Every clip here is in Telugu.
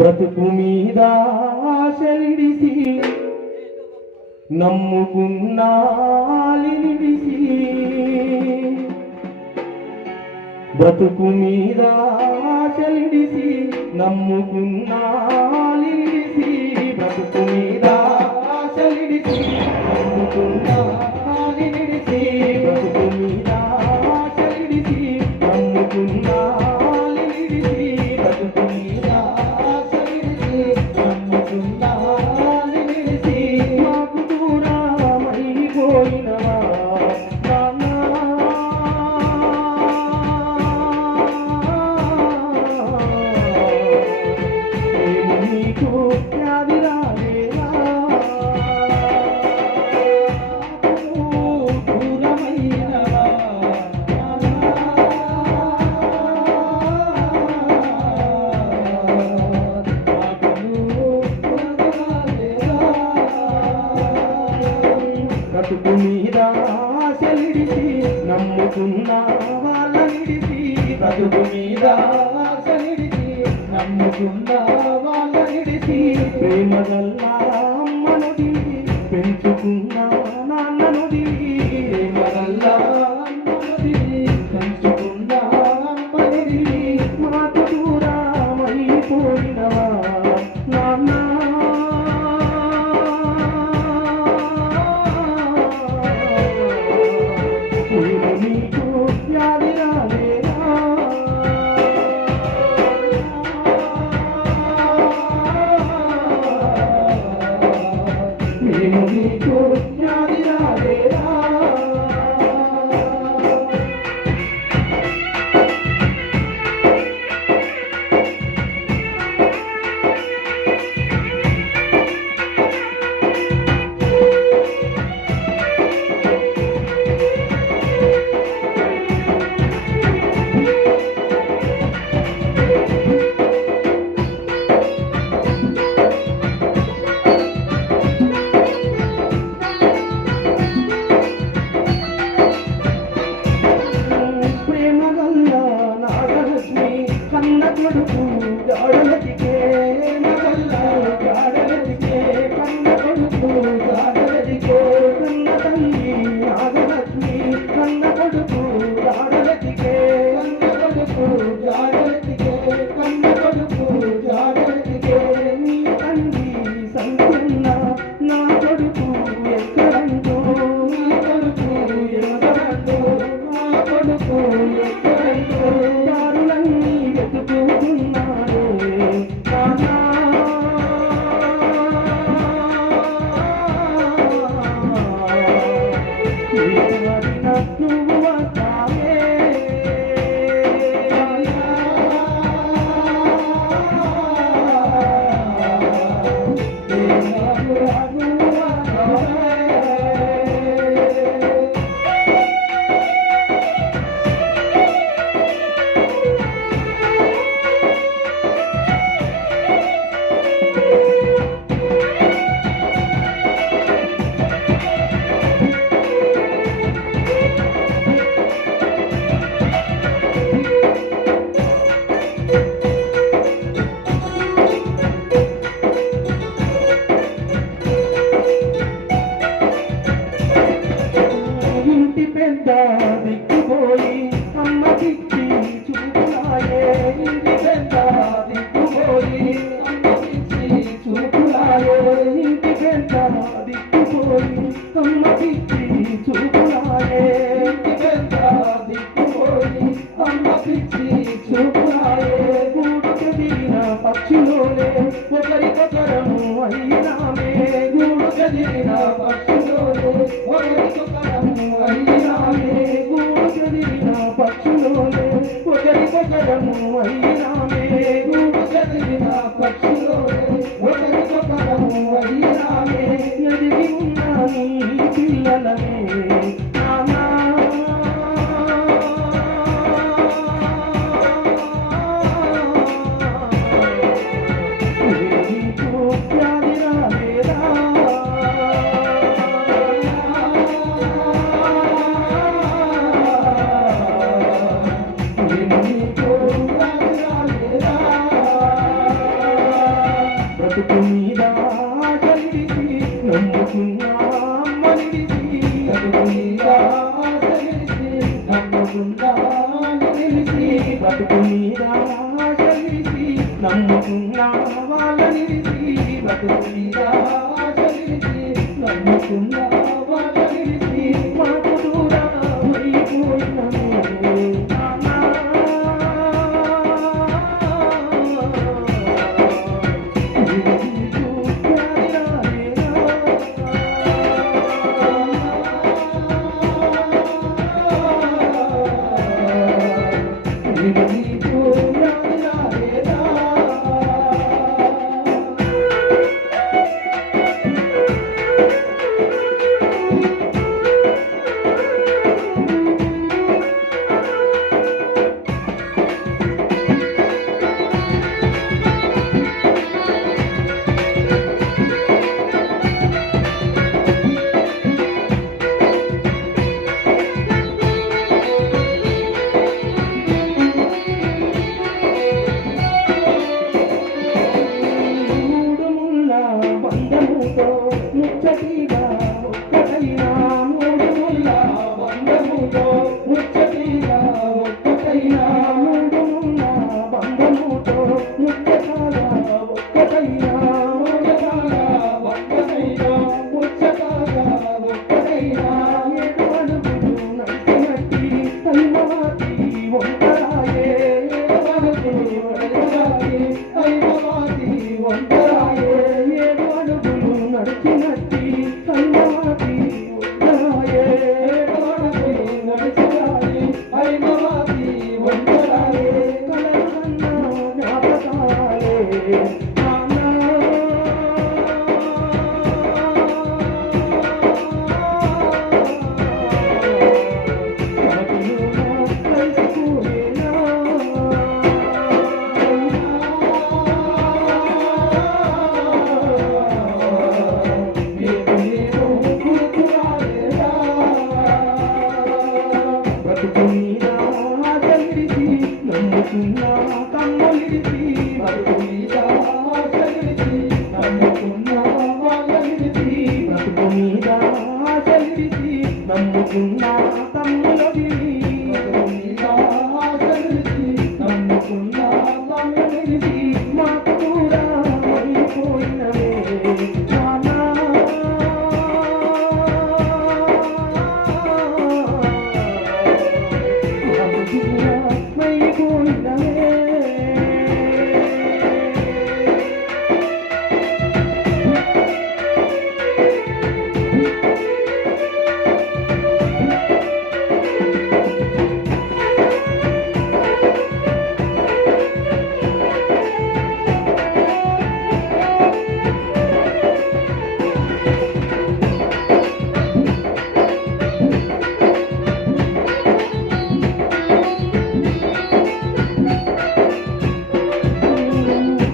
బ్రతుకు మీద ఆశలిడిసి నమ్ముకున్నాలి నిడిసి బ్రతుకు మీద ఆశలిడిసి నమ్ముకున్నాలి నిడిసి బ్రతుకు మీద ఆశలిడిసి నమ్ముకున్నాలి నిడిసి బ్రతుకు మీద ఆశలిడిసి నమ్ముకున్నాలి నిడిసి బ్రతుకు మీద బ్రతుకు మీద ఆశలిడిసి నమ్ముకున్న వాళ్ళనిడిసి బ్రతుకు మీద ఆశలిడిసి నమ్ముకున్న వాళ్ళనిడిసి ప్రేమగల్లా అమ్మను దిగి పెంచుకున్న నాన్నను దిగి ప్రేమగల్లా అమ్మను దిగి పెంచుకున్న అమ్మను దిగి మాకు దూరమైపోయినవా నాన్న కొడుకు గాడలటికే మగల్లా గాడలటికే కన్న కొడుకు గాడలటికే కన్న తల్లి నాగలక్ష్మి కన్న కొడుకు గాడలటికే కన్న కొడుకు గాడలటికే కన్న కొడుకు గాడలటికే నీ తండ్రి సంతున్న నా కొడుకు ఎక్కడంటూ నా కొడుకు ఎక్కడంటూ నా కొడుకు ఎక్కడంటూ దారులన్నీ వెతుకుతున్నాడు నానా నువ్వు వస్తావే ఇంటి పెద్ద దిక్కుపోయి అమ్మకిచ్చి చూపులాయే ఇంటి పెద్ద దిక్కుపోయి అమ్మకిచ్చి చూపులాయే ఇంటి పెద్ద దిక్కుపోయి అమ్మకిచ్చి చూపులాయే ఇంటి పెద్ద దిక్కుపోయి అమ్మకిచ్చి చూపులాయే గూడు కదిలిన పక్షులోనే ఒకరికొకరము అయినామే గూడు కదిలిన పక్షులోనే ఒకరికొకరము అయినామే గూడు కదిలిన పక్షులోనే ఒకరికొకరము అయినామే గూడు కదిలిన పక్షులోనే ఒకరికొకరము అయినామే ఎదిగి ఉన్న నీ పిల్లలనే నానా బతుకు మీద ఆశలిడిసి నమ్ముకున్న అమ్మనిడిసి బతుకు మీద ఆశలిడిసి నమ్ముకున్న నిలిసి బతుకు మీద ఆశలిడిసి నమ్ముకున్న వాళ్ళనిడిసి బతుకు మీద ఆశలిడిసి నమ్ముకున్న వాళ్ళనిడిసి మాకు దూరమైపోయినను ముచ్చటిగా ఒక్కటైనా మూడు ముళ్ళ బంధముతో ముచ్చటిగా ఒక్కటైనా మూడు ముళ్ళ బంధముతో ముచ్చటగా ఒక్కటైనా ముచ్చటగా ఒక్కటైనా ముచ్చటగా ఒక్కటైనా ఏడు అడుగులు నడిచినట్టి కైమవాతి ఒంటరాయే ఏడు అడుగులు నడిచినట్టి కైమవాతి ఒంటరాయే ఏడు అడుగులు నడిచినట్టి కైమవాతి ఒంటరాయే ఏడు అడుగులు నడిచినట్టి కైమవాతి ఒంటరాయే కలగన్న జ్ఞాపకాలే బతుకు మీద ఆశలిడిసి నమ్ముకున్న కమ్మలిడిసి బతుకు మీద ఆశలిడిసి నమ్ముకున్న వాళ్ళలిడిసి బతుకు మీద ఆశలిడిసి నమ్ముకున్న తమ్ములడిసి బతుకు మీద ఆశలిడిసి నమ్ముకున్న వాళ్ళలిడిసి మాకు దూరమైపోయినవే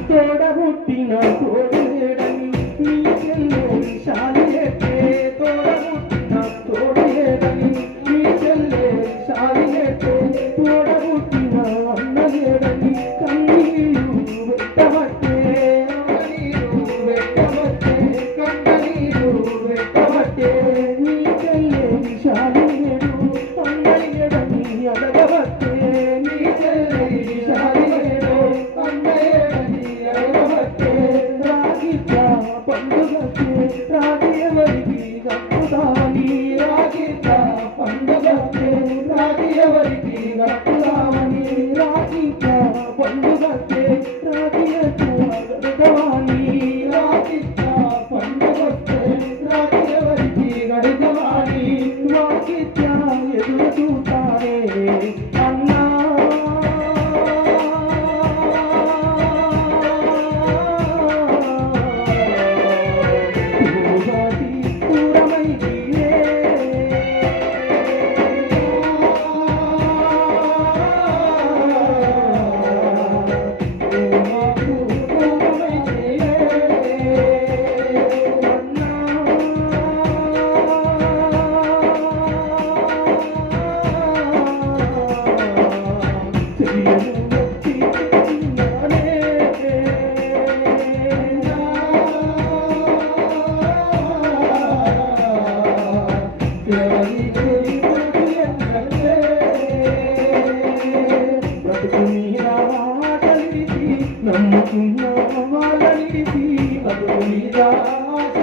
తోడబుట్టిన తోడేడని నీ చెల్లె శాలియే తోడబుట్టిన తోడేడని నీ చెల్లె శాలియే తోడబుట్టిన అన్నలేడని కన్నీరు పెట్టబట్టే కన్నీరు పెట్టబట్టే కన్నీరు పెట్టబట్టే నీ చెల్లె శాలియేడు అన్నలేడని అడగబట్టే నీ చెల్లె శాలియేడు అన్నయ్యని అడగబట్టే రాగిట్ల పండుగకే రాగి ఎవరికి గప్పుదాని రాగిట్ల పండుగకే రాగి ఎవరికి గప్పుదామని రాగిట్ల పండుగకే రాగి గడగవాని రాగిట్ల పండుగకే రాగి ఎవరికి గడగవాని వాకిట్ల ఎదురు చూస్తారే అన్నా వాళ్ళని బతుకు మీద ఆశ